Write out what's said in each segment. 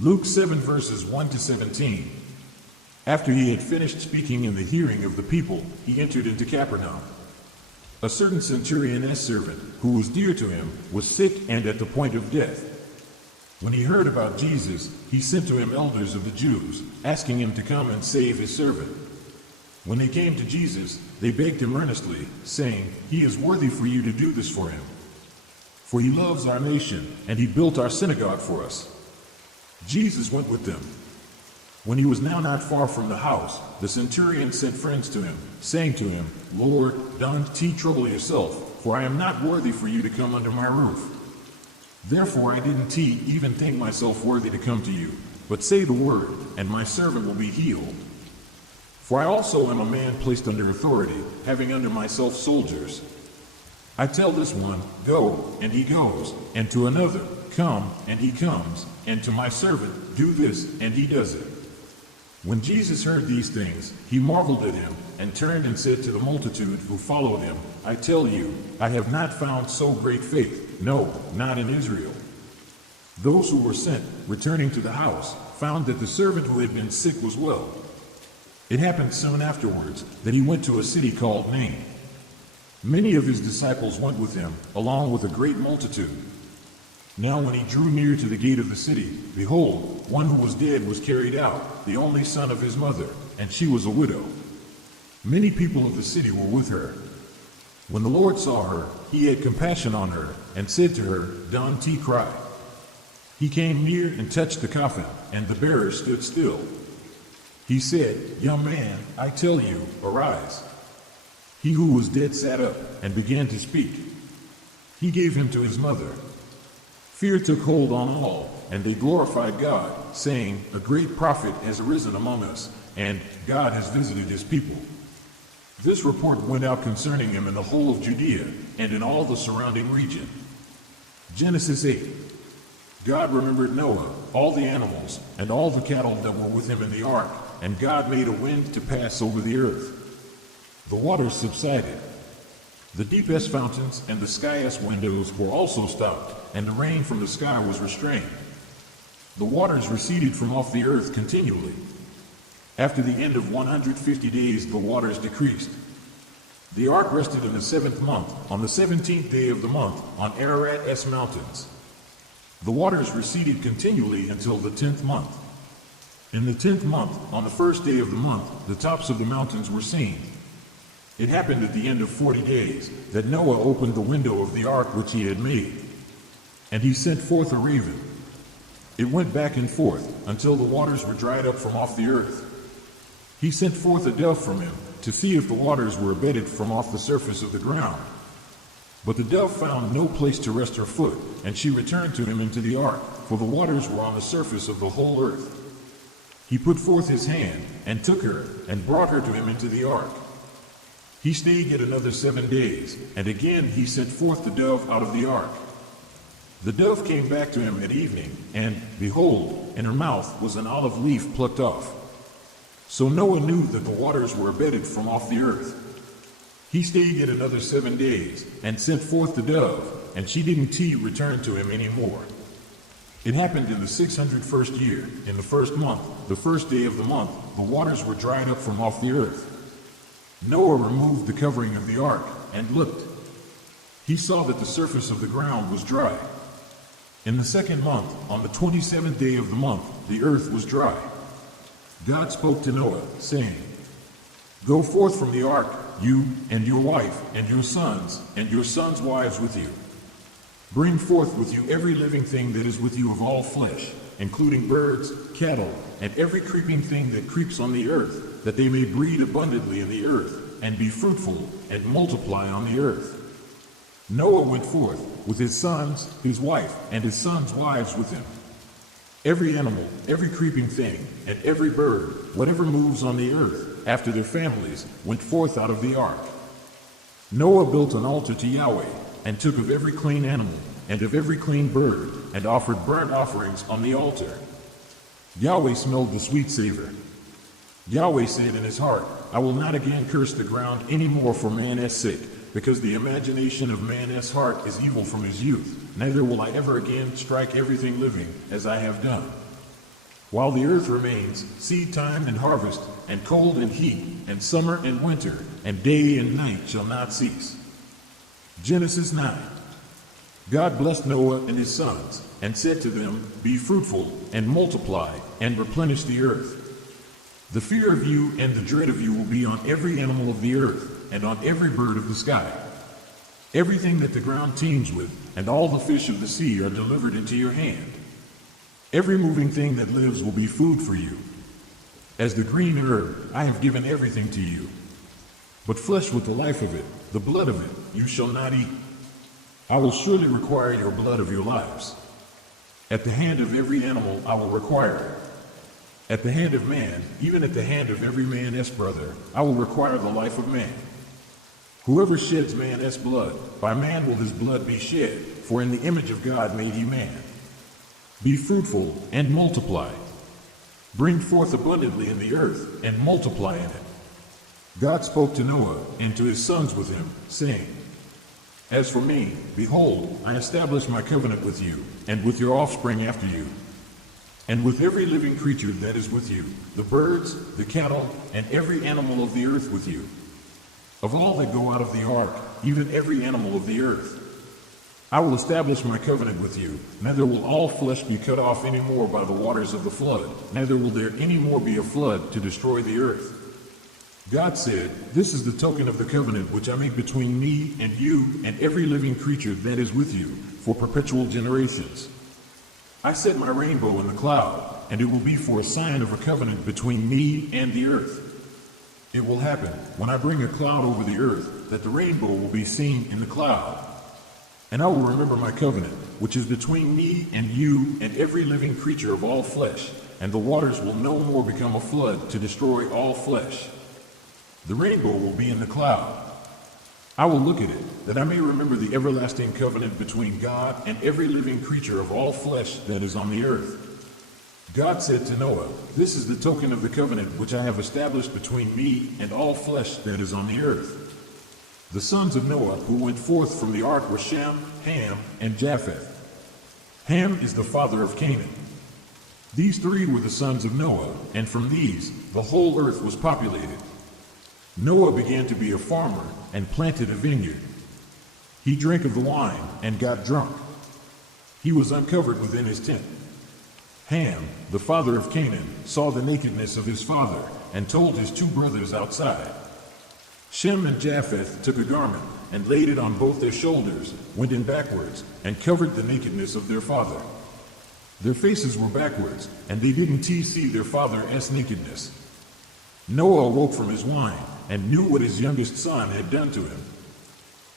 Luke 7 verses 1 to 17. After he had finished speaking in the hearing of the people, he entered into Capernaum. A certain centurion's servant, who was dear to him, was sick and at the point of death. When he heard about Jesus, he sent to him elders of the Jews, asking him to come and save his servant. When they came to Jesus, they begged him earnestly, saying, "He is worthy for you to do this for him. For he loves our nation, and he built our synagogue for us." Jesus went with them. When he was now not far from the house, the centurion sent friends to him, saying to him, "Lord, don't trouble yourself, for I am not worthy for you to come under my roof. Therefore I didn't even think myself worthy to come to you, but say the word, and my servant will be healed. For I also am a man placed under authority, having under myself soldiers. I tell this one, 'Go,' and he goes, and to another, 'Come,' and he comes, and to my servant, 'Do this,' and he does it." When Jesus heard these things, he marveled at him, and turned and said to the multitude who followed him, "I tell you, I have not found so great faith, no, not in Israel." Those who were sent, returning to the house, found that the servant who had been sick was well. It happened soon afterwards that he went to a city called Nain. Many of his disciples went with him, along with a great multitude. Now when he drew near to the gate of the city, behold, one who was dead was carried out, the only son of his mother, and she was a widow. Many people of the city were with her. When the Lord saw her, he had compassion on her, and said to her, "Don't cry." He came near and touched the coffin, and the bearer stood still. He said, "Young man, I tell you, arise." He who was dead sat up, and began to speak. He gave him to his mother. Fear took hold on all, and they glorified God, saying, "A great prophet has arisen among us, and God has visited his people." This report went out concerning him in the whole of Judea, and in all the surrounding region. Genesis 8. God remembered Noah, all the animals, and all the cattle that were with him in the ark, and God made a wind to pass over the earth. The waters subsided. The deepest fountains and the skyest windows were also stopped, and the rain from the sky was restrained. The waters receded from off the earth continually. After the end of 150 days, the waters decreased. The ark rested in the 7th month, on the 17th day of the month, on Ararat's mountains. The waters receded continually until the 10th month. In the 10th month, on the 1st day of the month, the tops of the mountains were seen. It happened at the end of 40 days that Noah opened the window of the ark which he had made. And he sent forth a raven. It went back and forth until the waters were dried up from off the earth. He sent forth a dove from him to see if the waters were abated from off the surface of the ground. But the dove found no place to rest her foot, and she returned to him into the ark, for the waters were on the surface of the whole earth. He put forth his hand, and took her, and brought her to him into the ark. He stayed yet another 7 days, and again he sent forth the dove out of the ark. The dove came back to him at evening, and, behold, in her mouth was an olive leaf plucked off. So Noah knew that the waters were abated from off the earth. He stayed yet another 7 days, and sent forth the dove, and she didn't return to him any more. It happened in the 601st year, in the 1st month, the 1st day of the month, the waters were dried up from off the earth. Noah removed the covering of the ark, and looked. He saw that the surface of the ground was dry. In the 2nd month, on the 27th day of the month, the earth was dry. God spoke to Noah, saying, "Go forth from the ark, you and your wife and your sons' wives with you. Bring forth with you every living thing that is with you of all flesh, including birds, cattle, and every creeping thing that creeps on the earth, that they may breed abundantly in the earth, and be fruitful, and multiply on the earth." Noah went forth with his sons, his wife, and his sons' wives with him. Every animal, every creeping thing, and every bird, whatever moves on the earth, after their families, went forth out of the ark. Noah built an altar to Yahweh, and took of every clean animal, and of every clean bird, and offered burnt offerings on the altar. Yahweh smelled the sweet savor. Yahweh said in his heart, "I will not again curse the ground any more for man's sake, because the imagination of man's heart is evil from his youth, neither will I ever again strike everything living as I have done." while the earth remains, seed time and harvest, and cold and heat, and summer and winter, and day and night shall not cease. Genesis 9. God blessed Noah and his sons, and said to them, Be fruitful, and multiply, and replenish the earth. The fear of you and the dread of you will be on every animal of the earth, and on every bird of the sky. Everything that the ground teems with, and all the fish of the sea are delivered into your hand. Every moving thing that lives will be food for you. As the green herb, I have given everything to you. But flesh with the life of it, the blood of it, you shall not eat. I will surely require your blood of your lives. At the hand of every animal I will require it. At the hand of man, even at the hand of every man's brother, I will require the life of man. Whoever sheds man's blood, by man will his blood be shed, for in the image of God made he man. Be fruitful and multiply. Bring forth abundantly in the earth, and multiply in it. God spoke to Noah and to his sons with him, saying, As for me, behold, I establish my covenant with you, and with your offspring after you, and with every living creature that is with you, the birds, the cattle, and every animal of the earth with you. Of all that go out of the ark, even every animal of the earth. I will establish my covenant with you, neither will all flesh be cut off any more by the waters of the flood, neither will there any more be a flood to destroy the earth. God said, This is the token of the covenant which I make between me and you and every living creature that is with you, for perpetual generations. I set my rainbow in the cloud, and it will be for a sign of a covenant between me and the earth. It will happen, when I bring a cloud over the earth, that the rainbow will be seen in the cloud. And I will remember my covenant, which is between me and you and every living creature of all flesh, and the waters will no more become a flood to destroy all flesh. The rainbow will be in the cloud. I will look at it, that I may remember the everlasting covenant between God and every living creature of all flesh that is on the earth. God said to Noah, This is the token of the covenant which I have established between me and all flesh that is on the earth. The sons of Noah who went forth from the ark were Shem, Ham, and Japheth. Ham is the father of Canaan. These three were the sons of Noah, and from these the whole earth was populated. Noah began to be a farmer and planted a vineyard. He drank of the wine and got drunk. He was uncovered within his tent. Ham, the father of Canaan, saw the nakedness of his father and told his two brothers outside. Shem and Japheth took a garment and laid it on both their shoulders, went in backwards, and covered the nakedness of their father. Their faces were backwards, and they didn't see their father's nakedness. Noah awoke from his wine and knew what his youngest son had done to him.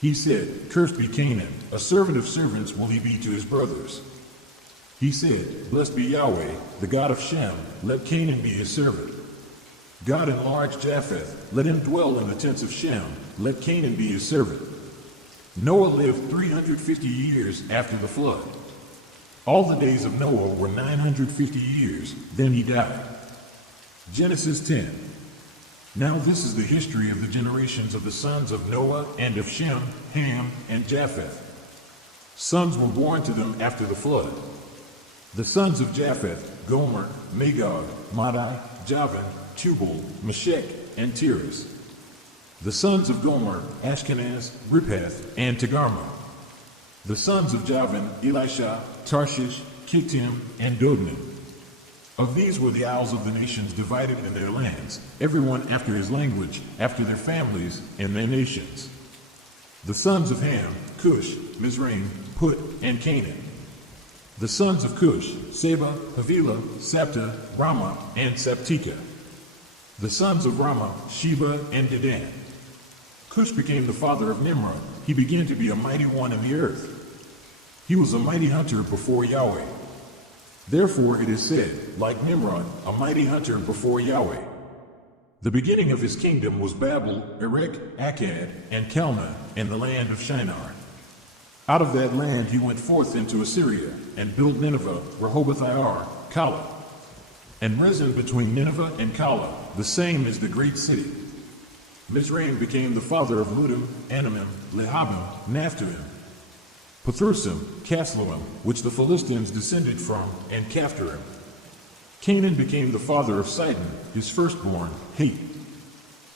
He said, Cursed be Canaan, a servant of servants will he be to his brothers. He said, Blessed be Yahweh, the God of Shem, let Canaan be his servant. God enlarged Japheth, let him dwell in the tents of Shem, let Canaan be his servant. Noah lived 350 years after the flood. All the days of Noah were 950 years, then he died. Genesis 10. Now this is the history of the generations of the sons of Noah and of Shem, Ham, and Japheth. Sons were born to them after the flood. The sons of Japheth, Gomer, Magog, Madai, Javan, Tubal, Meshech, and Tiras. The sons of Gomer, Ashkenaz, Riphath, and Togarmah. The sons of Javan, Elisha, Tarshish, Kittim, and Dodman. Of these were the isles of the nations divided in their lands, everyone after his language, after their families, and their nations. The sons of Ham, Cush, Mizraim, Put, and Canaan. The sons of Cush, Seba, Havilah, Sabta, Ramah, and Sabteka. The sons of Ramah, Sheba, and Dedan. Cush became the father of Nimrod. He began to be a mighty one in the earth. He was a mighty hunter before Yahweh. Therefore it is said, like Nimrod, a mighty hunter before Yahweh. The beginning of his kingdom was Babel, Erech, Akkad, and Calneh, in the land of Shinar. Out of that land he went forth into Assyria, and built Nineveh, Rehoboth-ir, Calah. And Rezin between Nineveh and Calah, the same is the great city. Mizraim became the father of Ludim, Anamim, Lehabim, Naphtuhim, Pathrusim, Casluhim, which the Philistines descended from, and Caphtorim. Canaan became the father of Sidon, his firstborn, Heth,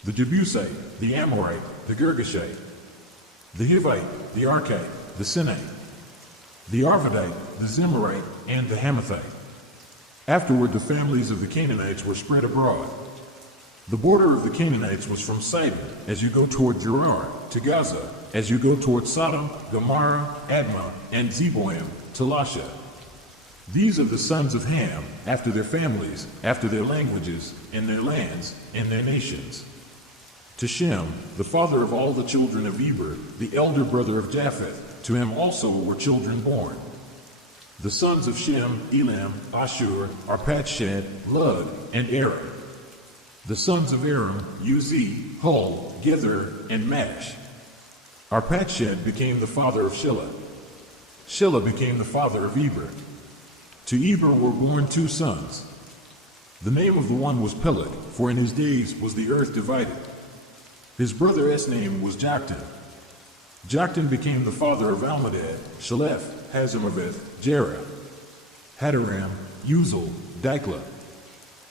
the Jebusite, the Amorite, the Girgashite, the Hivite, the Archite, the Sinite, the Arvadite, the Zemarite, and the Hamathite. Afterward, the families of the Canaanites were spread abroad. The border of the Canaanites was from Sidon, as you go toward Gerar, to Gaza, as you go toward Sodom, Gomorrah, Admah, and Zeboim, to Lasha. These are the sons of Ham, after their families, after their languages, in their lands, in their nations. To Shem, the father of all the children of Eber, the elder brother of Japheth, to him also were children born. The sons of Shem, Elam, Ashur, Arpachshad, Lud, and Aram. The sons of Aram, Uzi, Hul, Gether, and Mash. Arpachshad became the father of Shelah. Shelah became the father of Eber. To Eber were born 2 sons. The name of the one was Peleg, for in his days was the earth divided. His brother's name was Joktan. Joktan became the father of Almadad, Shalef, Hazarmaveth, Jerah, Hadaram, Uzal, Diklah,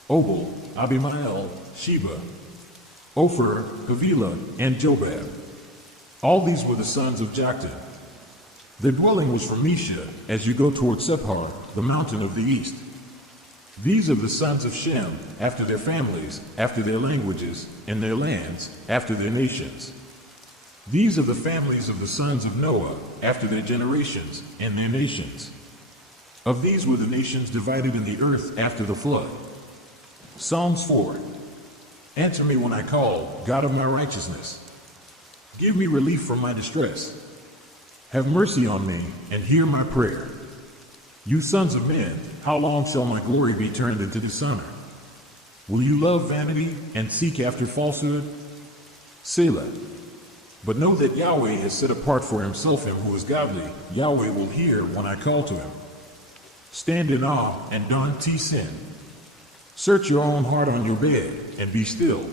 Obal, Abimael, Sheba, Ophir, Havilah, and Jobab. All these were the sons of Joktan. Their dwelling was from Mesha, as you go toward Sephar, the mountain of the east. These are the sons of Shem, after their families, after their languages, in their lands, after their nations. These are the families of the sons of Noah, after their generations, in their nations. Of these were the nations divided in the earth after the flood. Psalms 4. Answer me when I call, God of my righteousness. Give me relief from my distress. Have mercy on me, and hear my prayer. You sons of men, how long shall my glory be turned into dishonor? Will you love vanity and seek after falsehood? Selah. But know that Yahweh has set apart for himself him who is godly. Yahweh will hear when I call to him. Stand in awe and don't sin. Search your own heart on your bed and be still.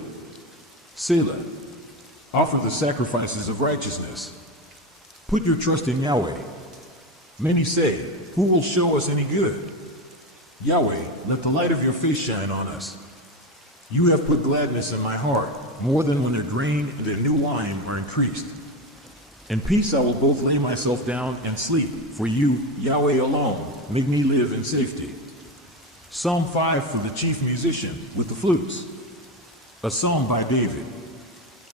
Selah. Offer the sacrifices of righteousness. Put your trust in Yahweh. Many say, who will show us any good? Yahweh, let the light of your face shine on us. You have put gladness in my heart, more than when their grain and their new wine are increased. In peace I will both lay myself down and sleep, for you, Yahweh alone, make me live in safety. Psalm 5 for the chief musician, with the flutes. A psalm by David.